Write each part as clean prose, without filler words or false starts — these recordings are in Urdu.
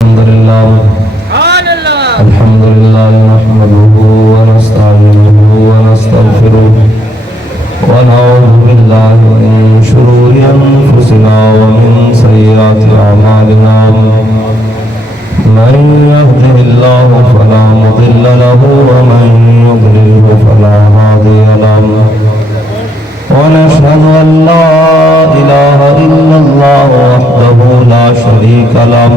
الحمد لله نحمده ونستعينه ونستغفره ونعوذ بالله من شرور أنفسنا ومن سيئات أعمالنا من يهده الله فلا مضل له ومن يضلله فلا هادي له ونشهد أن لا إله إلا الله وحده لا شريك له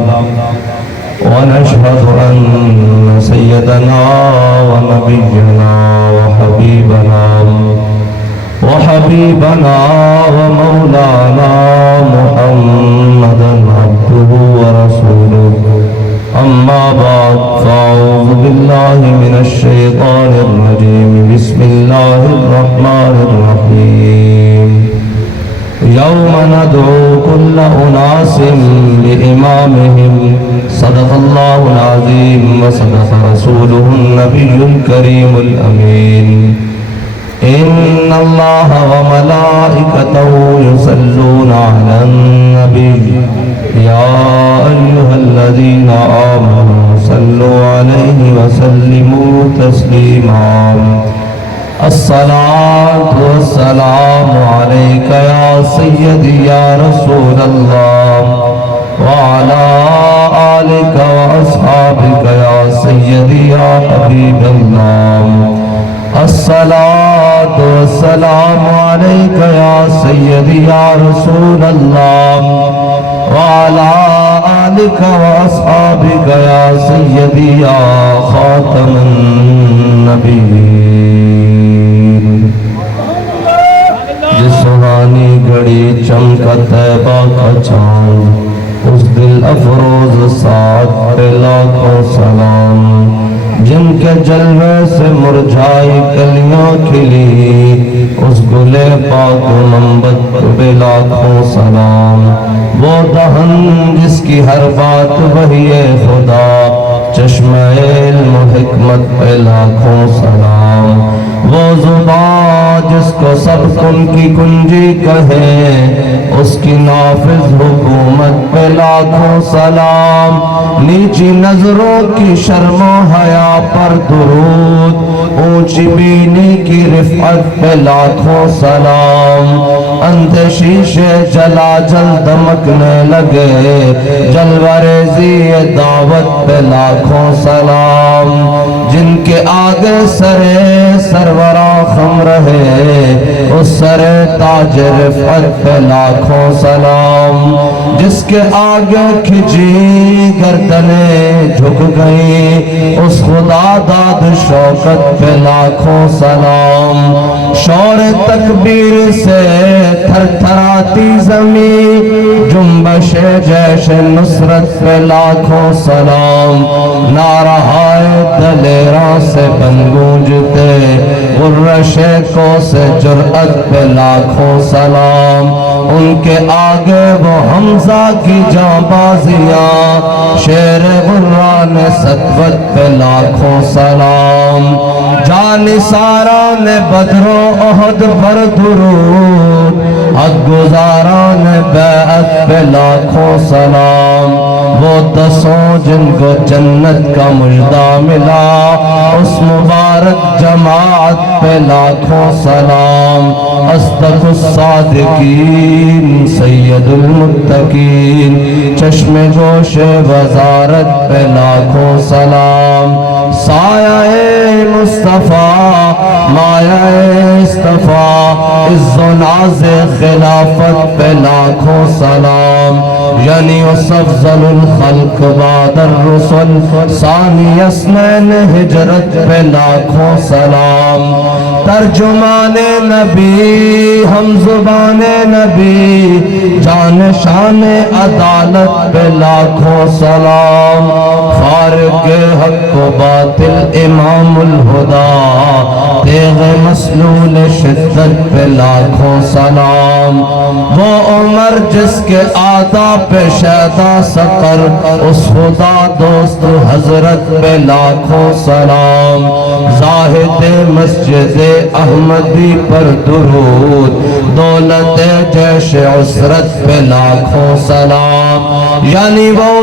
ونشهد أن سيدنا ونبينا وحبيبنا ومولانا محمدا عبده ورسوله أما بعد فأعوذ بالله من الشيطان الرجيم بسم الله الرحمن الرحيم يوم ندعو كل أناس بإمامهم صدق الله العظيم وصدق رسوله النبي الكريم الأمين إن الله وملائكته يصلون على النبي يا أيها الذين آمنوا صلوا عليه وسلموا تسليما الصلاة والسلام عليك يا سيدي يا رسول الله وعلى آلك وأصحابك يا سيدي يا حبيب الله الصلاة والسلام عليك يا سيدي يا رسول الله وعلى آلك وأصحابك يا سيدي يا خاتم النبيين جس سہانی گھڑی چمکا طیبہ کا چاند اس دل افروز ساتھ پہ لاکھوں سلام جن کے جلوے سے مرجھائی کلیاں کھلی اس گلے پاک منبت پہ لاکھوں سلام وہ دہن جس کی ہر بات وحی خدا چشمہ علم و حکمت پہ لاکھوں سلام وہ زبان جس کو سب کن کی کنجی کہے اس کی نافذ حکومت پہ لاکھوں سلام نیچی نظروں کی شرم و حیا پر درود اونچی بینی کی رفعت پہ لاکھوں سلام اندھے شیشے جلا جل دمکنے لگے جلوریزی دعوت پہ لاکھوں سلام جن کے آگے سرے سرورا خم رہے اس سرے تاج رفعت پہ لاکھوں سلام جس کے آگے کھچی گردنیں جھک گئی اس خدا داد شوکت پہ لاکھوں سلام شور تکبیر سے تھر تھراتی زمین جنبش جیش نصرت پہ لاکھوں سلام نعرہائے دلیراں سے بنگونجتے غرشے کو سے جرأت پہ لاکھوں سلام ان کے آگے وہ حمزہ کی جاں بازیاں شیر غران سطوت پہ لاکھوں سلام جانثاران بدر و احد پر درود حق گزاران بیعت پہ لاکھوں سلام وہ دسوں جن کو جنت کا مجدہ ملا اس مبارک جماعت پہ لاکھوں سلام اصدق الصادقین سید المتقین چشم گوش وزارت پہ لاکھوں سلام سایہ مصطفیٰ مایہ اصطفیٰ عز و ناز خلافت پہ لاکھوں سلام یعنی اس افضل الخلق بعد الرسل ثانی اسنین ہجرت پہ لاکھوں سلام ترجمان نبی ہم زبان نبی جان شان عدالت پہ لاکھوں سلام فارق حق و باطل امام الہدا تیغ مسلول شدت پہ لاکھوں سلام وہ عمر جس کے آداب پہ شیدہ سقر اس خدا دوست حضرت پہ لاکھوں سلام زاہد مسجد احمدی پر درود دولت جیش عسرت پہ لاکھوں سلام یعنی وہ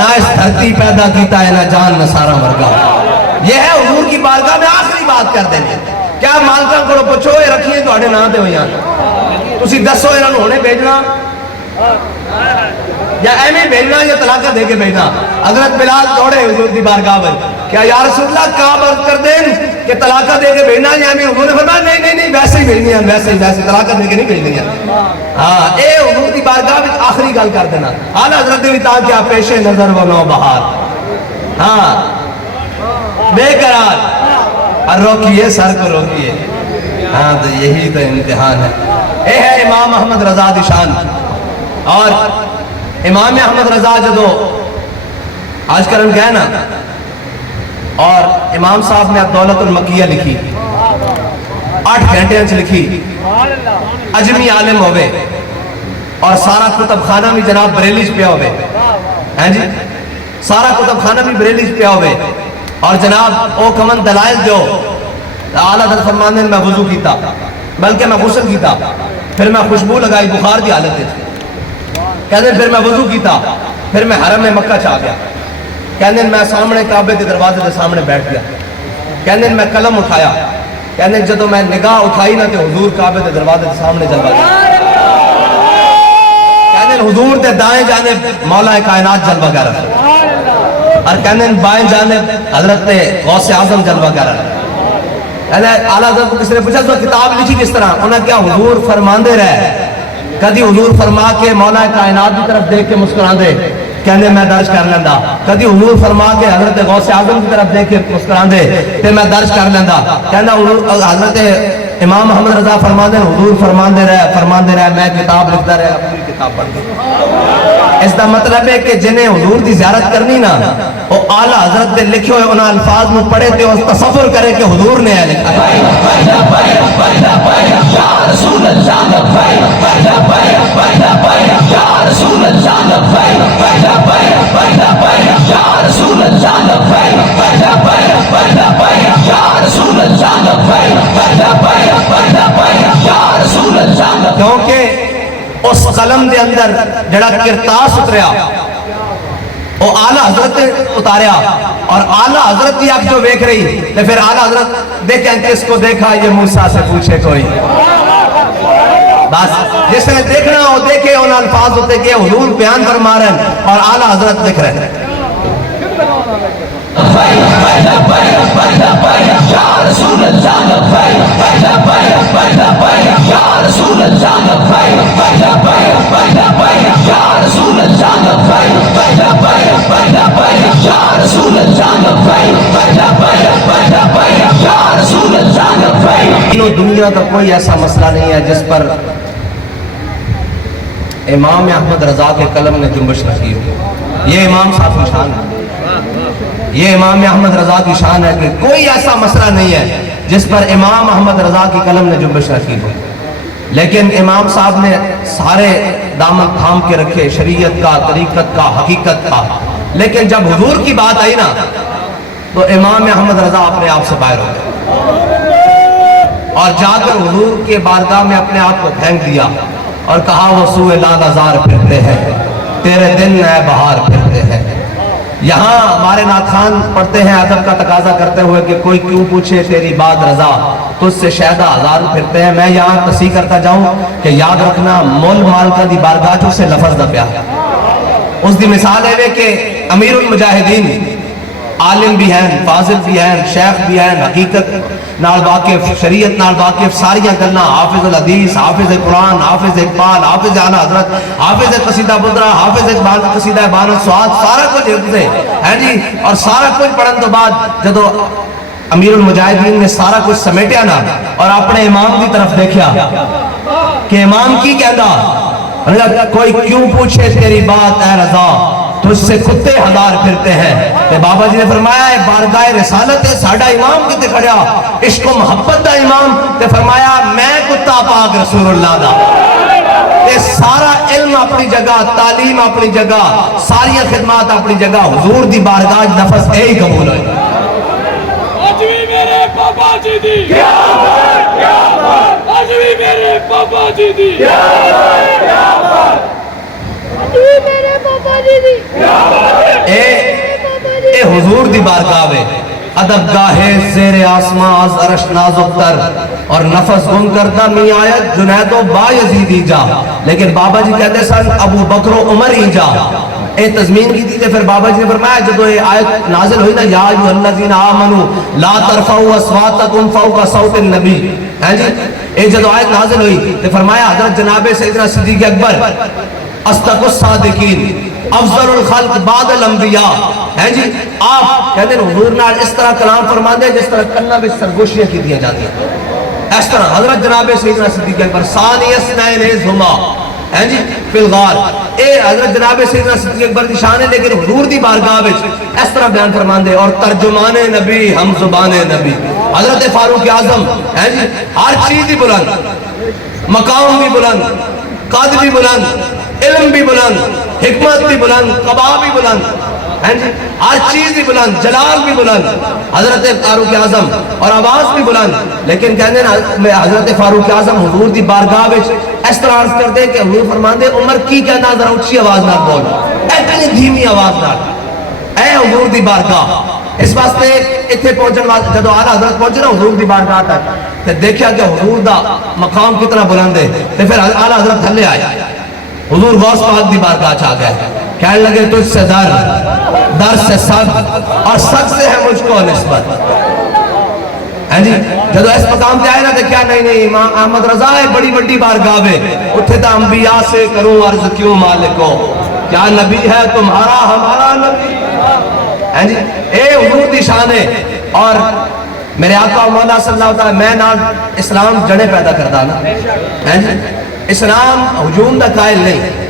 نہ اس دھرتی پیدا کیتا ہے نہ جان نہ سارا مرگا. یہ ہے حضور کی بارگاہ میں آخری بات کر دینے. کیا مالکاں کو پوچھو یہ رکھیے تو نام تے ہوئی تسی دسو انہوں نے ہونے بھیجنا یا ایویں بھیجنا یا طلاقہ دے کے بھیجنا. حضرت بلال دوڑے حضور دی بارگاہ میں, کیا یا رسول اللہ کعب عرض کر دیں کہ طلاقہ دے کے بھیجنا یا ایویں؟ حضور نے فرمایا نہیں نہیں ویسے ہی بھیجنی ہے, ویسے طلاقہ دے کے نہیں بھیجنی ہے. ہاں اے حضور دی بارگاہ میں آخری گل کر دینا. اعلیٰ حضرت نے کہا کیا پیش نظر و نو بہار, ہاں بے قرار اور روکیے سر کو روکیے. ہاں تو یہی تو امتحان ہے. اے ہے امام احمد رضا دی شان. اور امام احمد رضا جدو آج کرن گئے نا, اور امام صاحب نے دولت المکیہ لکھی 8 گھنٹے لکھی, اجمی عالم ہوئے اور سارا کتب خانہ بھی جناب بریلیج پہ ہوئے ہیں جی, سارا کتب خانہ بھی بریلیج پہ ہوئے. اور جناب او کمن دلائل جو اعلیٰ حضرت فرمانے میں وضو کیتا, بلکہ میں غسل کیتا, پھر میں خوشبو لگائی بخار دی حالت تھی, کہنے پھر میں وضو کیتا, پھر میں حرم مکہ چاہ گیا, کہنے میں سامنے کعبے کے دروازے کے سامنے بیٹھ گیا, کہنے میں قلم اٹھایا, کہنے جدو میں نگاہ اٹھائی نہ تو حضور کعبے کے دروازے کے سامنے جلوہ گیا, کہنے حضور دے دائیں جانب مولا کائنات جلوہ گیا رہا, اور کہنے بائیں جانب حضرت غوث اعظم جلوہ گیا رہا. اعلیٰ حضرت کو کس نے پوچھا تو کتاب لکھی کس طرح؟ انہوں نے کیا حضور فرماندے رہے, کدی حضور فرما کے مولا کائنات کی طرف دیکھ کے مسکران دے, کہنے میں درج کر لیندہ. کدی حضور فرما کے حضرت غوث اعظم کی طرف دیکھ کے مسکران دے تے میں درج کر لیندہ. کہنا حضرت امام محمد رضا فرماندے حضور فرماندے رہے میں کتاب لکھتا رہا, پوری کتاب پڑھ گئی. اس دا مطلب ہے کہ جنہیں حضور دی زیارت کرنی نا وہ اعلیٰ حضرت دے لکھے ہوئے انہاں الفاظ میں پڑھے تے اس تصور کرے کہ حضور نے ہے لکھا ہے. کیونکہ اس قلم دے اندر جڑا کرتاس اتریا وہ اعلیٰ حضرت اتاریا, اور اعلیٰ کی آنکھ جو دیکھ رہی تو پھر اعلیٰ حضرت دیکھیں کس کو دیکھا یہ موسیٰ سے پوچھے کوئی. بس جس نے دیکھنا وہ دیکھے, ان الفاظ ہوتے کہ حضور بیان فرما رہے ہیں اور اعلیٰ حضرت دیکھ رہے ہیں. دنیا کا کوئی ایسا مسئلہ نہیں ہے جس پر امام احمد رضا کے قلم نے جنبش رکھی ہو. یہ امام صاحب کی شان ہے, یہ امام احمد رضا کی شان ہے کہ کوئی ایسا مسئلہ نہیں ہے جس پر امام احمد رضا کی قلم نے جنبش رکھی ہو. لیکن امام صاحب نے سارے دامن تھام کے رکھے, شریعت کا, طریقت کا, حقیقت کا. لیکن جب حضور کی بات آئی نا تو امام احمد رضا اپنے آپ سے باہر ہو گئے اور جا کر حضور کے بارگاہ میں اپنے آپ کو پھینک دیا اور کہا وہ سوئے لال ازار پھرتے ہیں, تیرے دن نئے بہار پھرتے ہیں. یہاں ہمارے ناخوان پڑھتے ہیں ادب کا تقاضا کرتے ہوئے کہ کوئی کیوں پوچھے تیری بات رضا, تجھ سے شہدہ ہزار پھرتے ہیں. میں یہاں تصحیح کرتا جاؤں کہ یاد رکھنا مول مال کا دی بارگاہ جو سے لفظ دا پیا, اس دی مثال ہے کہ امیر المجاہدین عالم بھی ہیں, فاضل بھی ہیں, شیخ بھی ہیں, حقیقت نال واقف, شریعت نال واقف, ساریاں گلنا, حافظ الحدیث, حافظ قرآن, حافظ اقبال, حافظ اعلیٰ حضرت, حافظ قصیدہ بدرہ, حافظ اقبال قصیدہ بان السواد, سارا کچھ حفظے ہیں جی. اور سارا کچھ پڑھن تو بعد جدو امیر المجاہدین نے سارا کچھ سمیٹیا نا اور اپنے امام کی طرف دیکھیا کہ امام کی کہتا کوئی کیوں پوچھے تیری بات اے رضا, تجھ سے کتے ہزار پھرتے ہیں. تے بابا جی نے فرمایا ہے بارگاہ رسالت ہے ساڑھا امام کتے کھڑیا, عشق و محبت دا امام. تے فرمایا میں کتا پاک رسول اللہ دا. تے سارا علم اپنی جگہ, تعلیم اپنی جگہ, ساری خدمات اپنی جگہ, حضور دی بارگاہ نفس اے ہی قبول ہوئے. آج بھی میرے پاپا جی دی, آج بھی میرے پاپا جی دی, اے حضور دی بارگاہ میں ادب گاہے زیر آسمان از عرش نازک تر اور نفس گم کردہ می آیت جنید و با یزیدی جا. لیکن بابا جی کہتے سن ابو بکر و عمر ہی جا. اے تضمین کی تھی پھر بابا جی نے فرمایا جب یہ آیت نازل ہوئی نا یا ایھا الذین آمنوا لا ترفعوا اصواتکم فوق صوت النبی, ہیں جی اے جب آیت نازل ہوئی تو فرمایا حضرت جناب سیدنا صدیق اکبر اصدق الصادقین افضل الخلق بعد الانبیاء, ہیں جی آپ کہتے ہیں حضور نے اس طرح کلام فرما دے جس طرح کنہ میں سرگوشیاں کی دیا جاتی ہیں. اس طرح حضرت جناب سیدنا صدیق اکبر ثانی اثنین اذ ہما, ہیں جی فی الغار, اے حضرت جناب سیدنا صدیق اکبر دی شان ہے لیکن حضور دی بارگاہ وچ اس طرح بیان فرمان دے. اور ترجمان نبی ہم زبان نبی حضرت فاروق اعظم, ہیں جی ہر چیز ہی بلند, مقام بھی بلند, قد بھی بلند, علم بھی بلند, حکمت بھی بلند, قبا بھی بلند, ہیں جی ہر چیز بھی بلند, جلال بھی بلند حضرت فاروق اعظم اور آواز بھی بلند. لیکن کہنے نا حضرت فاروق اعظم حضور دی بارگاہ وچ اس طرح عرض کر دے کہ حضور فرمان دے عمر کی کہنا ذرا اچھی آواز نہ بول, اتنی دھیمی آواز نہ, اے حضور دی بارگاہ. اس واسطے اتنے پہنچن واسطے جب اعلیٰ حضرت پہنچے نا حضور دی بارگاہ تک تو دیکھا کہ حضور دا مقام کتنا بلند ہے. تو پھر اعلیٰ حضرت تھلے آئے, حضور غوث پاک دی بارگاہ چاہ گئے, کہنے لگے تجھ سے در سے سگ اور سگ سے ہے مجھ کو نسبت. ہیں جی جب اس مقام پہ آئے نا تو کیا نہیں امام احمد رضا ہے بڑی بڑی بارگاہ ہے, اٹھے تا انبیاء سے کروں عرض کیوں مالکو, کیا نبی ہے تمہارا ہمارا نبی, ہیں جی اے حضور دی شان ہے. اور میرے آقا مولا صلی اللہ علیہ وسلم میں نال اسلام جڑے پیدا کرتا نا, ہیں جی اسلام ہجوم دا قائل نہیں,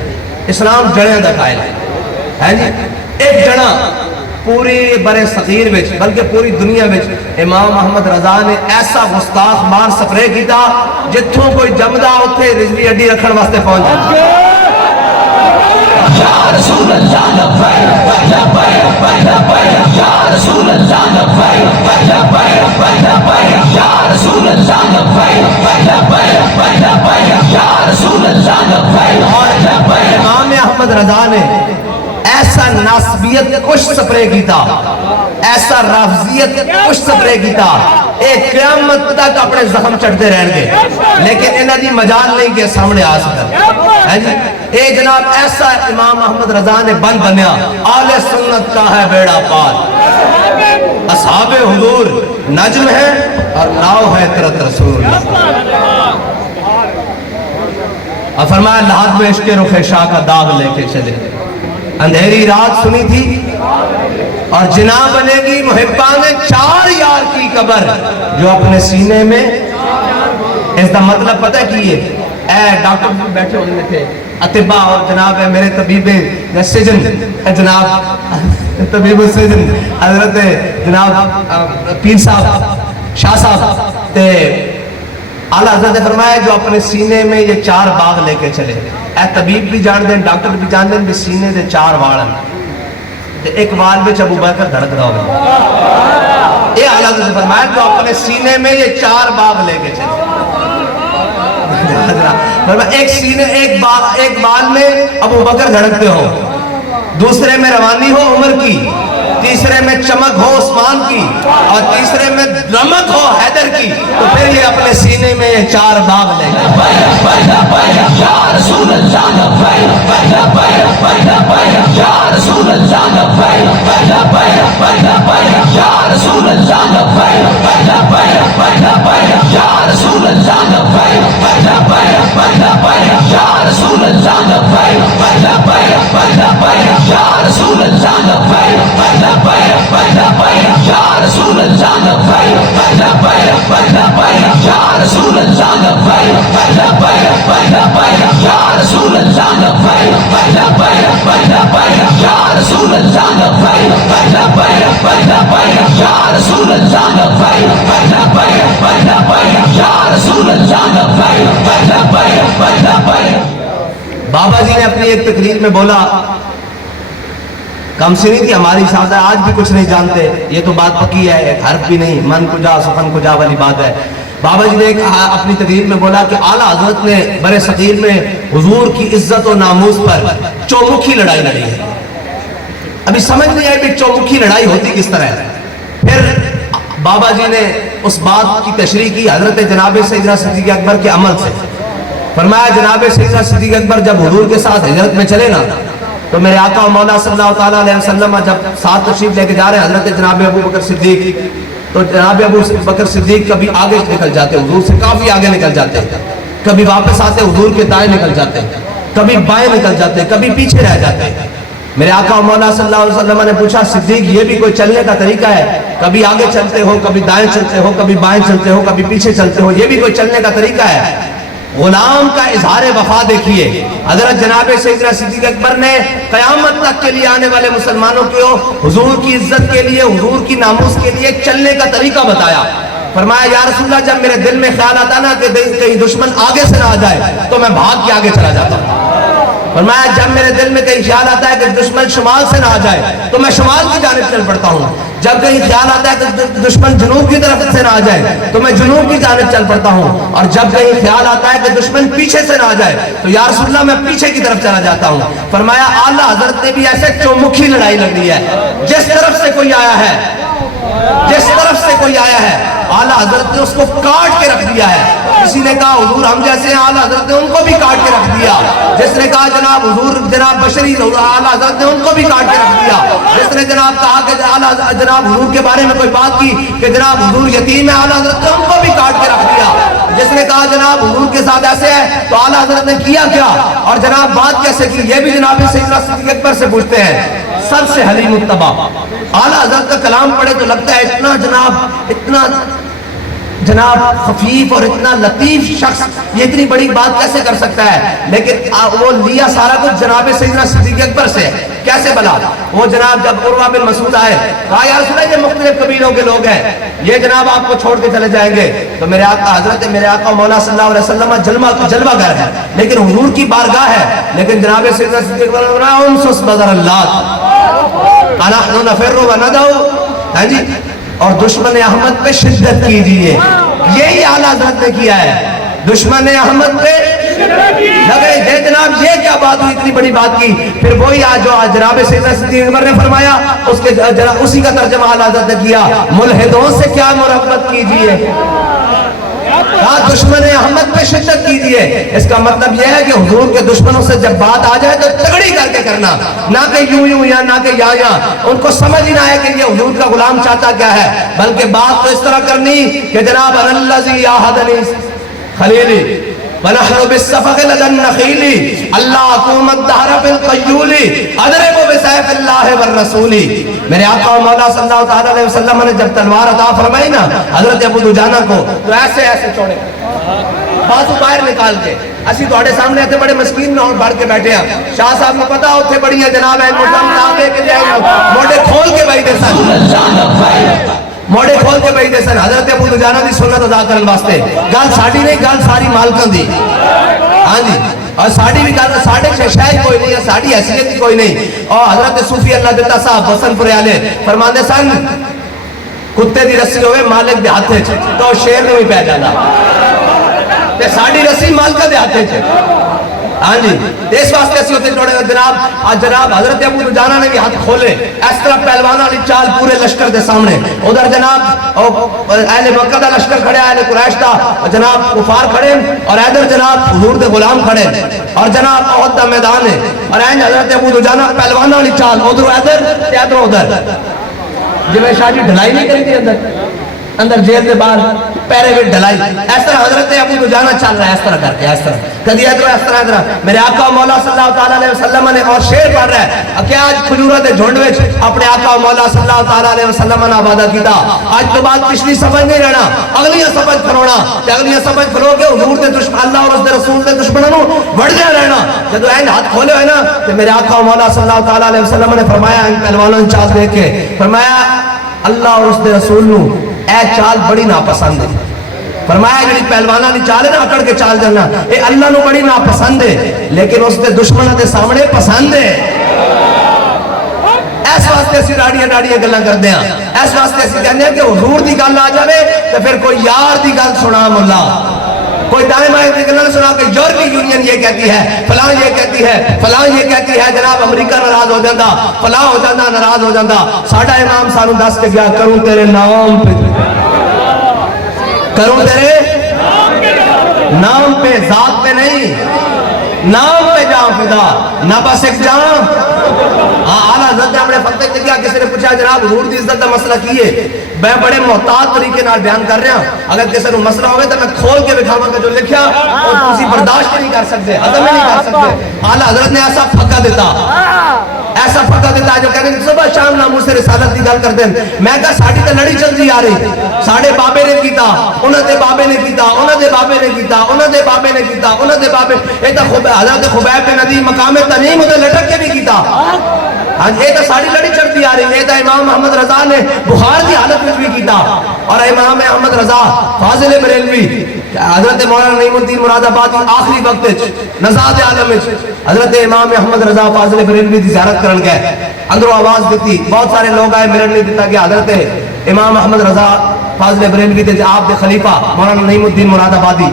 اسلام جڑے دا قائل ہے, ہیں جی ایک جڑا پوری برے صغیر وچ بلکہ پوری دنیا وچ امام احمد رضا نے ایسا گستاخ مار سپرے کیتا جتھوں کوئی جمدا اتھے رجوی اڈی رکھن واسطے پہنچ جائے. یا رسول اللہ لبیک لبیک لبیک یا رسول اللہ لبیک لبیک لبیک یا رسول اللہ لبیک لبیک لبیک یا رسول اللہ لبیک. اور امام احمد رضا نے ایسا ناسبیت کچھ سپرے کیتا, ایسا رافضیت کچھ سپرے کیتا, ایک قیامت تک اپنے زخم چڑھتے رہن گے لیکن انہاں دی مجال نہیں کہ سامنے آ سکتا. اے جناب ایسا امام احمد رضا نے بن بنیا, آل سنت کا ہے بیڑا پار, اصحاب حضور نجم ہے اور ناؤ ہے ترت رسول. اور فرمایا لحاظ میں عشق رخ شاہ کا داغ لے کے چلے, اندھیری رات سنی تھی اور جناح بنے گی محبان 4 یار کی قبر جو اپنے سینے میں. اس کا مطلب پتہ کی ہے, اے ڈاکٹر بھی بیٹھے ہوئے تھے, اطباء اور جناب ہے میرے طبیب سجن, جناب طبیب السجن حضرت جناب پیر صاحب شاہ صاحب تے اعلیٰ حضرت نے فرمایا جو اپنے سینے میں یہ 4 باغ لے کے چلے. اے طبیب بھی جان دیں, ڈاکٹر بھی جان دیں کہ سینے دے 4 وال ہیں, ایک وال بچ ابو بکر دھڑک رہا ہوگا. یہ اعلیٰ حضرت نے فرمایا جو اپنے سینے میں یہ 4 باغ لے کے چلے. ایک سینے ایک بال میں ابو بکر دھڑکتے ہو, دوسرے میں روانی ہو عمر کی, تیسرے میں چمک ہو عثمان کی, اور تیسرے میں رمک ہو حیدر کی, تو پھر یہ اپنے سینے میں یہ 4 باغ لے گا. یا رسول اللہ لبیک لبیک لبیک یا رسول اللہ لبیک لبیک لبیک یا رسول اللہ لبیک لبیک لبیک یا رسول اللہ لبیک لبیک لبیک یا رسول اللہ لبیک لبیک لبیک یا رسول اللہ لبیک یا رسول اللہ لبیک لبیک لبیک یا رسول اللہ لبیک لبیک لبیک یا رسول اللہ لبیک لبیک لبیک یا رسول اللہ لبیک لبیک لبیک یا رسول اللہ لبیک لبیک لبیک یا رسول اللہ لبیک لبیک لبیک. بابا جی نے اپنی ایک تقریر میں بولا, کم سنی تھی ہماری سازہ, آج بھی کچھ نہیں جانتے, یہ تو بات پکی ہے, ایک حرف بھی نہیں, من کو جا سخن کو جا والی بات ہے. بابا جی نے اپنی تقریر میں بولا کہ اعلیٰ حضرت نے برے صغیر میں حضور کی عزت و ناموس پر چومکھی لڑائی لڑی ہے. ابھی سمجھ نہیں آئی کہ چومکھی لڑائی ہوتی کس طرح ہے. پھر بابا جی نے اس بات کی تشریح کی حضرت جناب سیدنا صدیق اکبر کے عمل سے. فرمایا جناب سیدنا صدیق اکبر جب حضور کے ساتھ ہجرت میں چلے نا تو میرے آقا و مولا صلی اللہ تعالیٰ علیہ وسلم جب ساتھ تشریف لے کے جا رہے ہیں حضرت جناب ابو بکر صدیق، تو جناب ابو بکر صدیق کبھی آگے نکل جاتے، حضور سے کافی آگے نکل جاتے، کبھی واپس آتے حضور کے دائیں نکل جاتے، کبھی بائیں نکل جاتے، کبھی پیچھے رہ جاتے. میرے آقا و مولا صلی اللہ علیہ وسلم نے پوچھا صدیق یہ بھی کوئی چلنے کا طریقہ ہے؟ کبھی آگے چلتے ہو، کبھی دائیں چلتے ہو، کبھی بائیں چلتے ہو، کبھی پیچھے چلتے ہو، یہ بھی کوئی چلنے کا طریقہ ہے؟ غلام کا اظہار وفا دیکھیے. حضرت جناب سیدنا صدیق اکبر نے قیامت تک کے لیے آنے والے مسلمانوں کو حضور کی عزت کے لیے، حضور کی ناموس کے لیے چلنے کا طریقہ بتایا. فرمایا یا رسول اللہ جب میرے دل میں خیال آتا نا کہ کہیں دشمن آگے سے نہ آ جائے تو میں بھاگ کے آگے چلا جاتا ہوں. فرمایا جب میرے دل میں کہیں خیال آتا ہے کہ دشمن شمال سے نہ آ جائے تو میں شمال کی جانب چل پڑتا ہوں. جب کہیں خیال آتا ہے کہ دشمن جنوب کی طرف سے نہ آ جائے تو میں جنوب کی جانب چل پڑتا ہوں. اور جب کہیں خیال آتا ہے کہ دشمن پیچھے سے نہ آ جائے تو یا رسول اللہ میں پیچھے کی طرف چلا جاتا ہوں. فرمایا اعلیٰ حضرت نے بھی ایسے چومکھی لڑائی لڑ لی ہے. جس طرف سے کوئی آیا ہے، جس طرف سے کوئی آیا ہے اعلیٰ حضرت نے اس کو کاٹ کے رکھ دیا ہے. کسی نے کہا حضور ہم جیسے ہیں، اعلیٰ حضرت نے ان کو بھی کاٹ کے رکھ دیا. جس نے کہا جناب حضور جناب بشری، اعلیٰ حضرت نے ان کو بھی کاٹ کے رکھ دیا. جس نے جناب کہا کہ اعلیٰ جناب حضور کے بارے میں کوئی بات کی کہ جناب حضور یتیم ہے، اعلیٰ حضرت نے ان کو بھی کاٹ کے رکھ دیا. جس نے کہا جناب حضور کے ساتھ ایسے ہے تو اعلیٰ حضرت نے کیا کیا اور جناب بات کیسے کی، یہ بھی جناب سیدنا صدیق اکبر سے پوچھتے ہیں. سب سے حلیم الطبع اعلیٰ حضرت کا کلام پڑھے تو لگتا ہے اتنا جناب خفیف اور اتنا لطیف شخص یہ اتنی بڑی بات کیسے کر سکتا ہے. لیکن وہ لیا سارا کچھ جناب سیدنا صدیق اکبر سے. کیسے بلا؟ وہ جناب جب عروہ بن مسعود آئے کہا یا رسول اللہ یہ مختلف قبیلوں کے لوگ ہیں، یہ جناب آپ کو چھوڑ کے چلے جائیں گے. تو میرے آقا حضرت میرے آقا مولا صلی اللہ علیہ وسلم جلوہ گر ہے لیکن حضور کی بارگاہ ہے. لیکن جناب سیدنا صدیق اکبر انسس بدر اللہ انحن نفر وندعو، ہاں جی، اور دشمن احمد پہ شدت کیجئے. یہی اعلیٰ حضرت نے کیا ہے، دشمن احمد پہ لگے جناب. یہ کیا بات ہوئی، اتنی بڑی بات کی. پھر وہی آج جو جناب سیدنا صدیق اکبر نے فرمایا اسی کا ترجمہ اعلیٰ حضرت نے کیا، ملحدوں سے کیا مربت کیجئے، دشمن احمد پہ شدت کیجئے. اس کا مطلب یہ ہے کہ حضور کے دشمنوں سے جب بات آ جائے تو تگڑی کر کے کرنا، نہ کہ یوں یا نہ کہ یا. ان کو سمجھ ہی نہ آئے کہ یہ حضور کا غلام چاہتا کیا ہے، بلکہ بات تو اس طرح کرنی کہ جناب الذی یاہدنی خلیلی ونحن بالصفق لدن نخیلی اللہ اقوم الدہر فی القیولی اضرب بسیف اللہ والرسولی. میرے آقا و مولا صلی اللہ تعالیٰ علیہ وسلم نے جب تلوار عطا فرمائی نا حضرت ابو دجانہ کو تو ایسے چھوڑے بازو باہر نکال کے. اسی توڑے سامنے ایسے بڑے مسکین میں اور بڑھ کے بیٹھے ہیں. شاہ صاحب کو پتا ہوتے بڑی ہے جناب ہے موڑے کھول کے بیٹھے سن، موڑے کھول کے بیٹھے سن. حضرت ابو دجانہ دی سنت ادا کرن واسطے گل ساڑی نہیں، گل ساری مالکن دی. ہاں جی، اور ساڑی بھی گل ساڑھے شاید کوئی نہیں ہے، ساڑھی حیثیت کوئی نہیں. اور حضرت صوفی اللہ دیتا صاحب حسن پورے آلے فرماندے سن کتے دی رسی ہوئے مالک دے ہاتھے چھے تو شیر نے بھی پہ جانا تے ساڑھی رسی مالکہ دے ہاتھے چھے. ہاں جی، اس واسطے اسی ہوتے چھوڑے گا جناب حضرت ابو دجانہ نے بھی ہاتھ کھولے اس طرح پہلوانہ علی چال پورے لشکر دے سامنے. ادھر جناب اہل مکہ دا لشکر کھڑے، اہل قریش دا جناب کفار کھڑے، اور ادھر جناب حضور دے غلام کھڑے، اور جناب احد دا میدان ہے. اور این حضرت ابو دجانہ پہلوانہ علی چال ادھر ادھر تے ادھر ادھر جو میں شاہ جی ڈھلائی نہیں کری تھی اندر جیل دے باہر پیرے میں ڈھلائی. اس طرح حضرت ابو دجانہ چل رہا ہے اس طرح کر کے، اس طرح کدی ادھر اس طرح. میرے آقا و مولا صلی اللہ تعالیٰ علیہ وسلم نے اور شیر پڑھ رہا ہے کہ آج کھجورہ دے جھنڈ وچ اپنے آقا و مولا صلی اللہ تعالیٰ علیہ وسلم نے وعدہ کیتا آج تو بعد پچھلی سمجھ نہیں رہنا، اگلی سمجھ کھلونا تے اگلی سمجھ کھلو کے حضور دے دشمن اللہ اور اس دے رسول دے دشمنوں نو وڑدے رہنا. جب این ہاتھ کھولے ہوئے نا تے میرے آقا و مولا صلی اللہ تعالیٰ علیہ وسلم نے فرمایا ان پہلوانوں نے چال دیکھ کے فرمایا اللہ اور اس دے رسول نو اے چال بڑی ناپسند ہے. فرمایا جڑی پہلوانہ نہیں چال ہے نا اکڑ کے چال جانا اے اللہ نو بڑی ناپسند ہے لیکن اس دے دشمنوں دے سامنے پسند ہے. اس واسطے اسی راڑیاں گلاں کردے ہیں، اس واسطے اسی کہندے ہیں کہ حضور دی گل آ جاوے تے پھر کوئی یار دی گل سنا مولا. کوئی دائیں بائیں نہ سنا کہ یورپی یونین یہ کہتی ہے، فلاں یہ کہتی ہے، فلاں یہ کہتی ہے، جناب امریکہ ناراض ہو جاتا، فلاں ہو جاتا، ناراض ہو جاتا. ساڈا امام سانو دس کے گیا کروں تیرے نام پہ، کروں تیرے نام پہ، ذات پہ نہیں، نام پہ جاؤں فدا، نہ بس ایک جاؤں. اعلیٰ حضرت نے اپنے فتح سے کیا، کسی نے پوچھا جناب حضور دی عزت کا مسئلہ کیے، میں بڑے محتاط طریقے نال بیان کر رہا ہوں، اگر کسی نے مسئلہ ہوئے تو میں کھول کے بکھاواں گا جو لکھیا اور تسی برداشت نہیں کر سکتے، عدم نہیں کر سکتے. اعلیٰ حضرت نے ایسا پھکا دیتا، ایسا پھکا دیتا جو کہتے ہیں صبح شام ناموس سے رسالت کی گل کرتے ہیں. میں کہا ساڑی تے لڑی چلتی آ رہی، ساڑے بابے نے کیتا، انہوں دے بابے نے کیتا، انہوں دے بابے نے کیتا، انہوں دے بابے نے کیتا، انہوں دے بابے، ایتا حضرت خبیب بن عدی مقام تنعیم تے لٹک کے بھی کیتا. یہ تو ساری لڑی چڑھتی آ رہی ہے. تو امام محمد رضا نے بخار کی حالت میں بھی کیتا، اور امام احمد رضا فاضل بریلوی حضرت مولانا نعیم الدین مراد آبادی آخری وقت نزاد عالم حضرت امام احمد رضا فاضل بریلوی دی زیارت کرن گئے، اندروں آواز دیتی، بہت سارے لوگ آئے، ملن نہیں دیتا کہ حضرت امام احمد رضا فاضل بریلوی دے آپ دے خلیفہ مولانا نعیم الدین مراد آبادی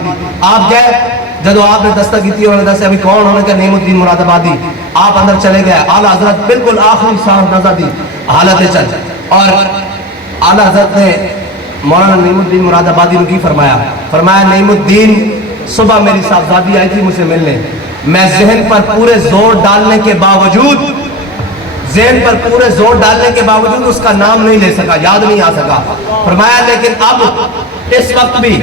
آپ گئے. جدو آپ نے دستک کی تھی انہوں نے دستے ابھی کون، انہوں نے کہا نعیم الدین مراد آبادی. آپ اندر چلے گئے، اعلیٰ حضرت بالکل آخری سانس نظر دی حالت چل، اور اعلیٰ حضرت نے مولانا نعیم الدین مراد آبادی نے کی فرمایا، فرمایا نعیم الدین صبح میری صاحبزادی آئی تھی مجھ سے ملنے، میں ذہن پر پورے زور ڈالنے کے باوجود، ذہن پر پورے زور ڈالنے کے باوجود اس کا نام نہیں لے سکا، یاد نہیں آ سکا. فرمایا لیکن اب اس وقت بھی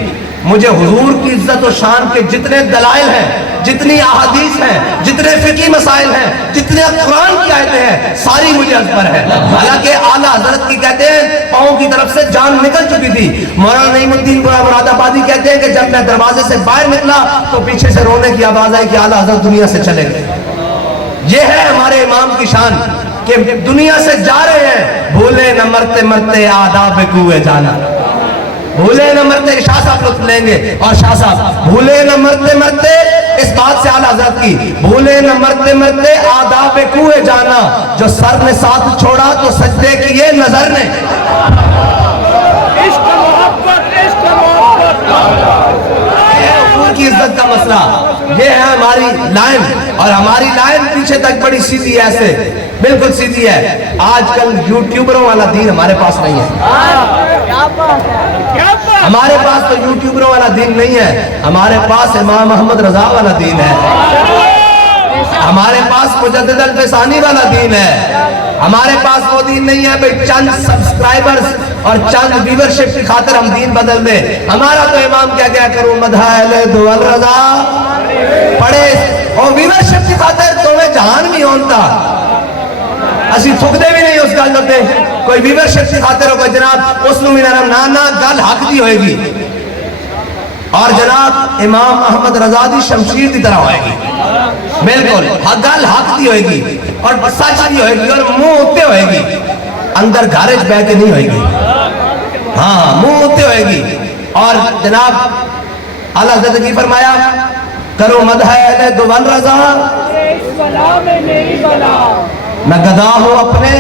مجھے حضور کی عزت و شان کے جتنے دلائل ہیں، جتنی احادیث ہیں، جتنے فقہی مسائل ہیں، جتنے قرآن کی آیتیں ہیں، ساری مجھے ازبر ہے. حالانکہ اعلیٰ حضرت کی کہتے ہیں پاؤں کی طرف سے جان نکل چکی تھی. مولانا نعیم الدین مراد آبادی کہتے ہیں کہ جب میں دروازے سے باہر نکلا تو پیچھے سے رونے کی آواز آئی کہ اعلیٰ حضرت دنیا سے چلے گئے. یہ ہے ہمارے امام کی شان کہ دنیا سے جا رہے ہیں، بھولے نہ مرتے مرتے آداب کوئے جانا، بھولے نہ مرتے، شاہ صاحب لطف لیں گے، اور شاہ صاحب بھولے نہ مرتے مرتے، اس بات سے اعلیٰ حضرت کی، بھولے نہ مرتے مرتے آداب کوئے جانا، جو سر نے ساتھ چھوڑا تو سجدے کیے نظر نے. عشق محبت، عشق محبت، حضور کی عزت کا مسئلہ یہ ہے ہماری لائن، اور ہماری لائن پیچھے تک بڑی سیدھی ہے، ایسے بالکل سیدھی ہے. آج کل یوٹیوبروں والا دین ہمارے پاس نہیں ہے، ہمارے پاس تو یوٹیوبروں والا دین نہیں ہے، ہمارے پاس امام محمد رضا والا دین ہے، ہمارے پاس مجدد الفسانی والا دین ہے. ہمارے پاس وہ دین نہیں ہے بھئی چند سبسکرائبرز اور چند ویورشپ کی خاطر ہم دین بدل دیں. ہمارا تو امام کیا کیا کروں مدح اہل دو الرضا پڑھے، اور ویورشپ کی خاطر تمہیں جہان نہیں ہوتا، اسی تھکدے بھی نہیں اس گل ہوتے. کوئی ویورشپ کی خاطر ہو کوئی جناب اس نو بھی نرم نانا گل حق دی ہوئے گی، اور جناب امام احمد رضا دی شمشیر دی طرح ہوئے گی، بالکل گل حق دی ہوئے گی اور سچ دی ہوئے گی، اور منہ ہوتے ہوئے گی، اندر گھارج بہ کے نہیں ہوئے گی، ہاں منہ ہوتے ہوئے گی. اور جناب اعلیٰ حضرت کی فرمایا کرو مدح اہل دو الرضا، میں گدا ہوں اپنے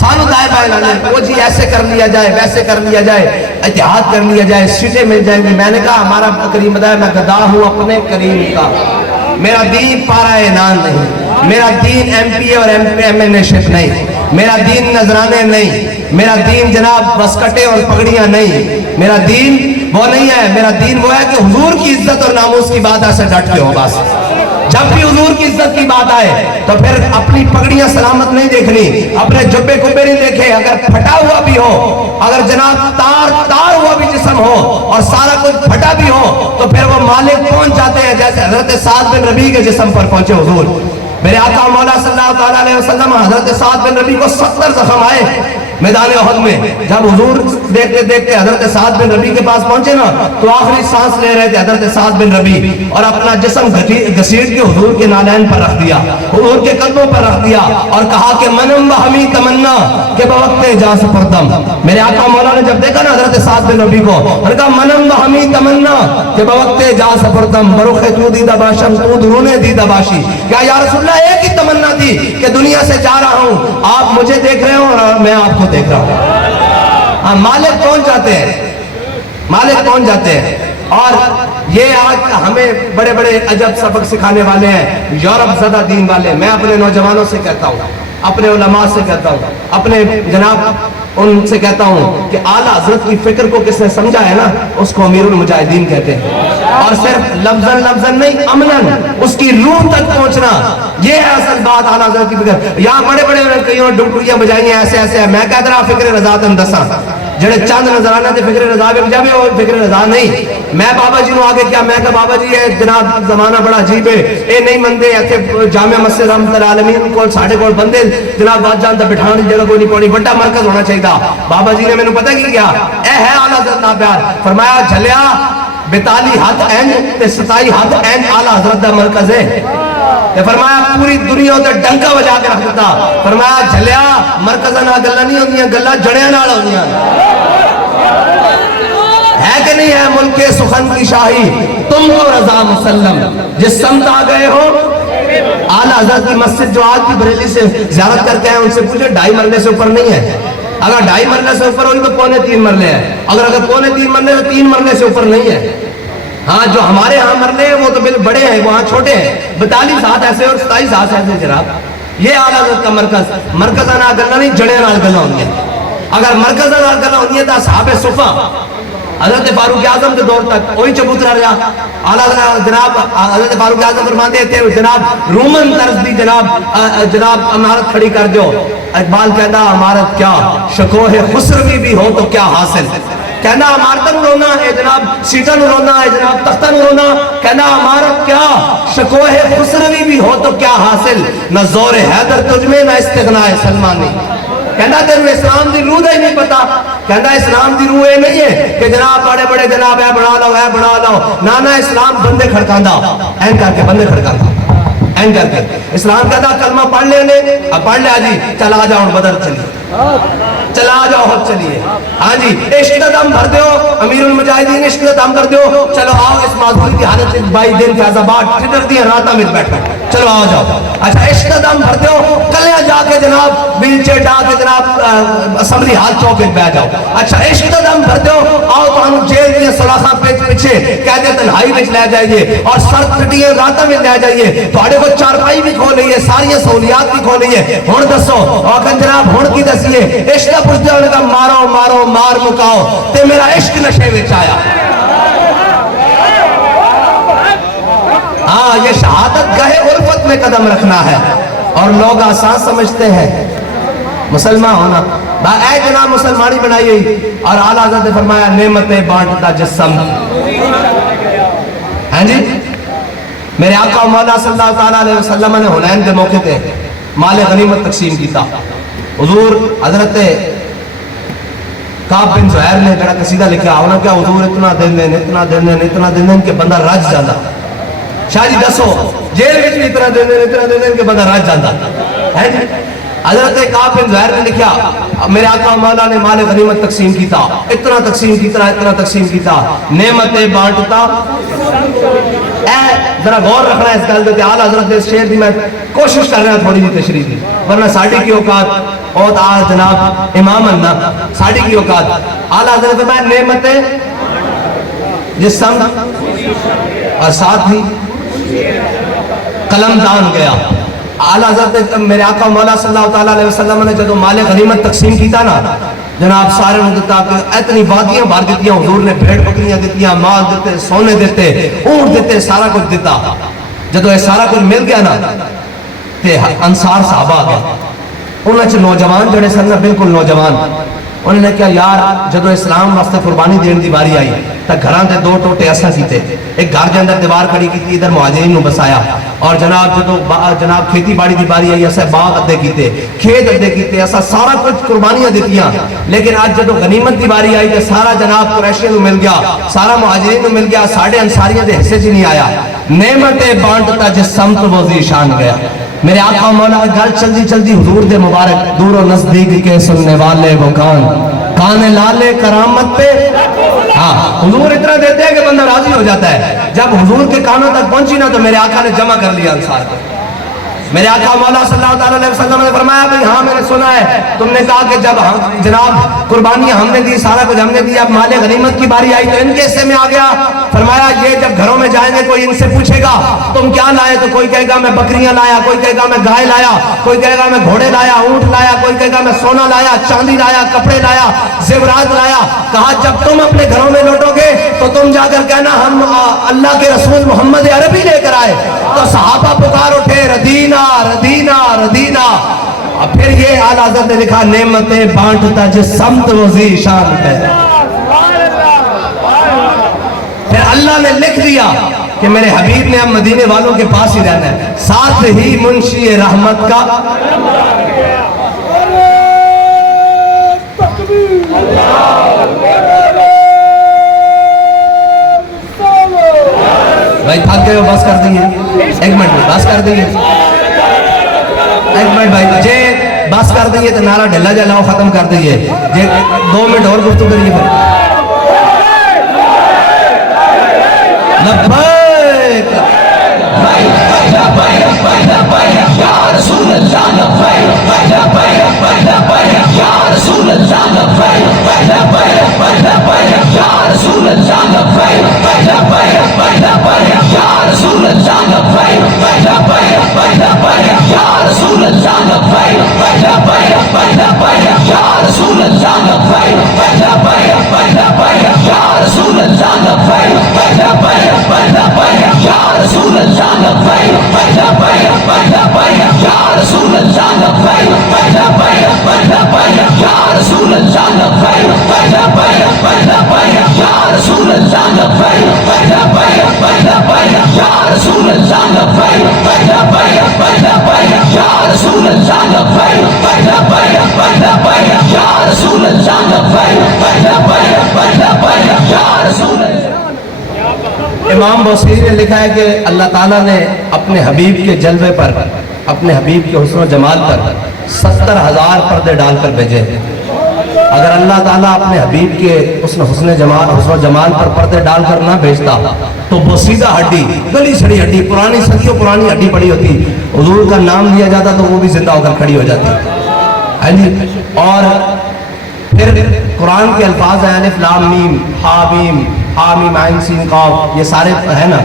سانو دائیں بائیں لانے، وہ جی ایسے کر لیا جائے، ویسے کر لیا جائے، اتحاد کر لیا جائے، سیٹیں مل جائیں گی. میں نے کہا ہمارا کریم مدح ہے، میں گدا ہوں اپنے کریم کا، میرا دین پارا اعلان نہیں، میرا دین ایم پی اے اور ایم این اے شپ نہیں، میرا دین نذرانے نہیں، میرا دین جناب بسکٹے اور پگڑیاں نہیں، میرا دین وہ نہیں ہے. میرا دین وہ ہے کہ حضور کی عزت اور ناموس کی بات ایسے ڈٹ کے ہو. بس جب بھی حضور کی عزت کی بات آئے تو پھر اپنی پگڑیاں سلامت نہیں دیکھنی، اپنے جبے کبے نہیں دیکھے. اگر پھٹا ہوا بھی ہو، اگر جناب تار ہوا بھی جسم ہو اور سارا کچھ پھٹا بھی ہو، تو پھر وہ مالک پہنچ جاتے ہیں جیسے حضرت سعد بن ربیع کے جسم پر پہنچے حضور. میرے آقا مولا صلی اللہ علیہ وسلم حضرت سعد بن ربیع کو 70 زخم آئے میدان احد میں. جب حضور دیکھتے دیکھتے حضرت سعد بن ربیع کے پاس پہنچے نا تو آخری سانس لے رہے تھے حضرت سعد بن ربیع، اور اپنا جسم گھسیٹ کے حضور کے نالین پر رکھ دیا، حضور کے قدموں پر رکھ دیا، اور کہا کہ منم بہمی تمنا کہ بوقت جا سپردم. میرے آقا مولا نے جب دیکھا نا حضرت سعد بن ربیع کو، اور کہا منم بہمی تمنا کہ بوقت جا سپردم برخ تو دیدہ باشم تو درونے دیدہ باشی. کیا یا رسول اللہ ایک ہی تمنا تھی کہ دنیا سے جا رہا ہوں، آپ مجھے دیکھ رہے ہوں اور میں آپ کو دیکھ رہا ہوں. ہاں مالک پہنچ جاتے ہیں، مالک پہنچ جاتے ہیں. اور یہ آج ہمیں بڑے بڑے عجب سبق سکھانے والے ہیں یورپ زدہ دین والے. میں اپنے نوجوانوں سے کہتا ہوں, اپنے علماء سے کہتا ہوں, اپنے جناب ان سے کہتا ہوں کہ اعلیٰ حضرت کی فکر کو کس نے سمجھا ہے نا, اس کو امیر المجاہدین کہتے ہیں. اور صرف لفظاً لفظاً نہیں, عملاً اس کی روح تک پہنچنا, یہ ہے اصل بات اعلیٰ حضرت کی فکر. یہاں بڑے بڑے کئیوں ڈمکڑیاں بجائی ہیں ایسے ایسے ہیں. میں کہتا رہا فکر رضا تن دساں جڑے چند نظرانے تھے فکر رضا بھی جب وہ فکر رضا نہیں. میں بابا جی نو آگے کیا میں کہا بابا جی یہ جناب زمانہ بڑا عجیب ہے, اے نہیں مندے ایسے جامع مسجد رحمت العالمین کو ساڑھے کو بندے جناب بات جانتا بٹھانے کی جگہ کوئی نہیں پڑی, بڑا مرکز ہونا چاہیے. بابا جی نے میں نے پتہ کی کیا اے ہے اعلیٰ حضرت نابیار, فرمایا جھلیا 42 ہاتھ این تے 27 ہاتھ این اعلیٰ حضرت دا مرکز ہے. فرمایا پوری دنیا تے ڈنکا بجا کے رکھ دیتا, فرمایا جھلیا مرکزاں نال گلاں نہیں ہوندیاں, گلاں جڑیاں نال ہوندیاں. ہے کہ نہیں ہے ملک سخن کی شاہی تم کو رضا مسلم, جس سمت آ گئے ہو. اعلیٰ حضرت کی مسجد جو آج کی بریلی سے زیارت کر کے ہیں ان سے پوچھے 2.5 مرلے سے اوپر نہیں ہے. اگر 2.5 مرلے سے اوپر ہوگی تو 3.25 مرلے ہے, اگر 3.25 مرلے تو 3 مرلے سے اوپر نہیں ہے. ہاں جو ہمارے ہاں مرلے ہیں وہ تو بل بڑے ہیں, وہاں چھوٹے ہیں. 42 ہاتھ ایسے اور 27 ہاتھ ایسے جناب. یہ اعلیٰ حضرت کا مرکز نہ گلنا نہیں, جڑے نال گلنا ہوندی ہے. اگر مرکز نال گلنا ہوندی ہے تو اصحاب صفا حضرت فاروق اعظم کے دور تک وہی چبوترا رہا. اعلیٰ جناب حضرت فاروق اعظم فرماتے تھے جناب رومن طرز دی جناب عمارت کھڑی کر دو. اقبال کہتا عمارت کیا شکوہ خسروی بھی ہو تو کیا حاصل. کہنا عمارتاں رونا ہے جناب, سیٹاں رونا ہے جناب, تختاں رونا. کہنا عمارت کیا شکوہ خسروی بھی ہو تو کیا حاصل. نہ زور حیدر تجھ میں نہ استغناء سلمانی. کہنا تیرے اسلام دی روح دا ہی نہیں پتا. کہنا اسلام دی روح یہ نہیں ہے کہ جناب بڑے بڑے جناب اے بنا لو اے بنا لو. نانا اسلام بندے کھڑکاندہ این کر کے بندے کھڑکاندہ این کر کے. اسلام کہتا کلمہ پڑھ لینے, اب پڑھ لیا جی چل آ جاؤ بدر چلیے, چلا جاؤ حد چلیے. ہاں جی عشق دا دم بھر دیو امیر المجاہدین, عشق دا دم کر دیو. چلو آؤ اس معذوری کی حالت 22 دن فیض آباد ٹھٹر دی راتاں میں بیٹھ بیٹھ چلو آ جاؤ. اچھا عشق دا دم بھر دیو کلیاں جا کے جناب ویل چیئر ڈا کے جناب اسمبلی ہال چوک میں بیٹھ جاؤ. اچھا عشق دا دم بھر دیو آؤ تو جیل دی سلاخاں پیچھے قید تنہائی وچ لے جائیے اور سر ٹھٹیاں راتاں میں لے جائیے. تواڈے کو چارپائی بھی کھول لئیے, ساری سہولیات بھی کھول لئیے. ہن دسو اور جناب ہن کی دسیے عشق دا پوچھتے ہونے کا مارو مارو مار مکاؤ تے میرا عشق نشے وچ آیا. ہاں یہ شہادت گاہے عرفت میں قدم رکھنا ہے اور لوگ آسان سمجھتے ہیں مسلمان ہونا. اے جناب مسلمانی بنائی ہوئی. اور اعلیٰ حضرت نے فرمایا نعمتیں بانٹتا جسم. ہاں جی میرے آقا و مولا صلی اللہ تعالیٰ علیہ وسلم نے حنین کے موقع تے مال غنیمت تقسیم کیتا. حضور حضرت کعب بن زہیر نے جڑا قصیدہ لکھا انہوں نے کیا حضور اتنا دن دین اتنا دن دین اتنا دن دین کہ بندہ رج جاندہ. شاہ جی دسو جیل وچ بھی اتنا دن دین کہ بندہ رج جاندہ ہے جی. حضرت کعب بن زہیر نے لکھا میرے آقا و مولا نے مال غنیمت تقسیم کیتا, اتنا تقسیم کیتا اتنا تقسیم کیتا, نعمتیں بانٹتا. اے ذرا غور رکھنا اس گل تے. اعلیٰ حضرت اس شعر دی میں کوشش کر رہا ہوں تھوڑی جی تشریح دی, ورنہ ساڑھی کی اوقات اور آج جناب امام اللہ ساڑھی کی اوقات. اعلیٰ حضرت میں نعمتیں جس سمت اور ساتھ ہی قلم دان گیا. اعلیٰ حضرت میرے آقا مولا صلی اللہ تعالیٰ علیہ وسلم نے جب مال غنیمت تقسیم کیتا نا جناب سارے نے دیتا کہ اتنی وادیاں بھر دیتیاں. حضور نے بھیڑ بکریاں دیتیاں, مال دیتے, سونے دیتے, اونٹ دیتے, سارا کچھ دیتا. جدو یہ سارا کچھ مل گیا نا تے انصار صحابہ آ گئے. انہوں نے نوجوان جڑے سن نا بالکل نوجوان, انہوں نے کہا یار جدو اسلام واسطے قربانی دین دی باری آئی تا گھران دے 2 ٹوٹے ایسا کیتے. ایک گھر کے اندر دیوار کھڑی کی تھی, ادھر مہاجرین نو بسایا. اور جناب جدو جناب کھیتی باڑی دی باری آئی ایسا باغ ادھے کیتے, کھیت ادھے کیتے, ایسا سارا کچھ قربانیاں دیتیاں. لیکن آج جدو غنیمت دی باری آئی تے سارا جناب قریشیوں نو مل گیا, سارا مہاجرین نو مل گیا, ساڑھے انصاریاں دے حصے چ نہیں آیا. نعمتیں بانٹتا جس سمت وہ ذیشان گیا. میرے آقا مولا گل چلدی چلدی حضور دے مبارک دور و نزدیک کے سننے والے وہ کان لالے کرامت پہ. ہاں حضور اتنا دیتے ہیں کہ بندہ راضی ہو جاتا ہے. جب حضور کے کانوں تک پہنچی نا تو میرے آقا نے جمع کر لیا انصار کو. میرے آقا مولا صلی اللہ علیہ وسلم نے فرمایا بھئی ہاں میں نے سنا ہے تم نے کہا کہ جب جناب قربانیاں ہم نے دی سارا کچھ ہم نے دیا اب مال غنیمت کی باری آئی تو ان کے حصے میں آ گیا. فرمایا یہ جب گھروں میں جائیں گے کوئی ان سے پوچھے گا تم کیا لائے تو کوئی کہے گا میں بکریاں لایا, کوئی کہے گا میں گائے لایا, کوئی کہے گا میں گھوڑے لایا, اونٹ لایا, کوئی کہے گا میں سونا لایا, چاندی لایا, کپڑے لایا, زیورات لایا. کہا جب تم اپنے گھروں میں لوٹو گے تو تم جا کر کہنا ہم اللہ کے رسول محمد عربی لے کر آئے. تو صحابہ پکار اٹھے رضینا رضینا رضینا. اور پھر یہ اعلیٰ حضرت نے لکھا نعمتیں بانٹتا جس سمت وہ ذی شان ہے. پھر اللہ نے لکھ دیا کہ میرے حبیب نے اب مدینے والوں کے پاس ہی رہنا ہے, ساتھ ہی منشی رحمت کا بھائی تھک گئے ہو بس کر دیئے, ایک منٹ بس کر دیئے, ایک منٹ بھائی جے بس کر دیئے تو نعرہ ڈھلا جلاؤ ختم کر دیئے جے 2 منٹ اور گفتگو کریے. لبیک یا رسول اللہ لبیک یا رسول اللہ لبیک یا رسول اللہ لبیک یا رسول اللہ لبیک یا رسول اللہ لبیک یا رسول اللہ لبیک یا رسول اللہ لبیک یا رسول اللہ یا رسول اللہ یا رسول اللہ یا رسول اللہ یا رسول اللہ یا رسول اللہ. امام بوصیری نے لکھا ہے کہ اللہ تعالیٰ نے اپنے حبیب کے جلوے پر, اپنے حبیب کے حسن و جمال پر 70,000 پردے ڈال کر بھیجے. اگر اللہ تعالیٰ اپنے حبیب کے حسن و جمال پر پردے ڈال کر نہ بھیجتا تو بوسیدہ ہڈی, گلی سڑی ہڈی, پرانی صدیوں پرانی ہڈی پڑی ہوتی, حضور کا نام لیا جاتا تو وہ بھی زندہ ہو کر کھڑی ہو جاتی. اور پھر قرآن کے الفاظ ہیں الف لام میم حامیم حامیم عین سین قاف, یہ سارے ہیں نا.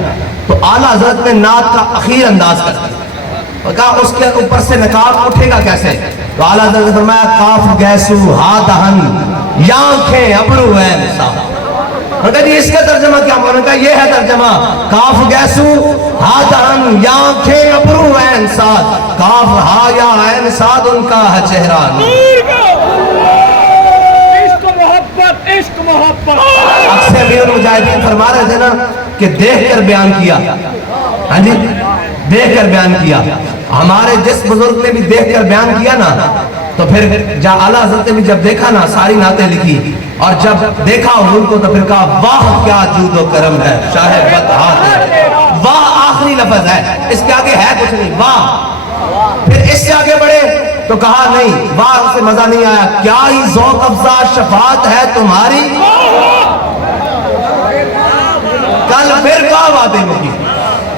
تو اعلیٰ حضرت نے نعت کا اخیر انداز کر دیا, کہا اس کے اوپر سے نقاب اٹھے گا کیسے. تو اعلیٰ حضرت نے فرمایا کاف گیسو ہا دہن یا آنکھیں ابرو ہے صاحب. انہوں نے کہا جی اس کا ترجمہ کیا؟ انہوں نے کہا یہ ہے ترجمہ کاف گیسو ہا دہن یا آنکھیں ابرو ہے صاد, کاف ہا یا عین صاد ان کا ہے چہرہ. اکثر امیر المجاہدین فرما رہے تھے نا کہ دیکھ کر بیان کیا, ہاں جی دیکھ کر بیان کیا. ہمارے جس بزرگ نے بھی دیکھ کر بیان کیا نا تو پھر اعلیٰ حضرت نے بھی جب دیکھا نا ساری نعتیں لکھی, اور جب دیکھا حضور کو تو پھر کہا واہ کیا جود و کرم ہے شاہ بدحات ہے. واہ آخری لفظ ہے, اس کے آگے ہے کچھ نہیں, واہ. پھر اس سے آگے بڑھے تو کہا نہیں واہ سے مزہ نہیں آیا, کیا ہی ذوق افزا شفاعت ہے تمہاری. کل پھر کہا باتیں مکی,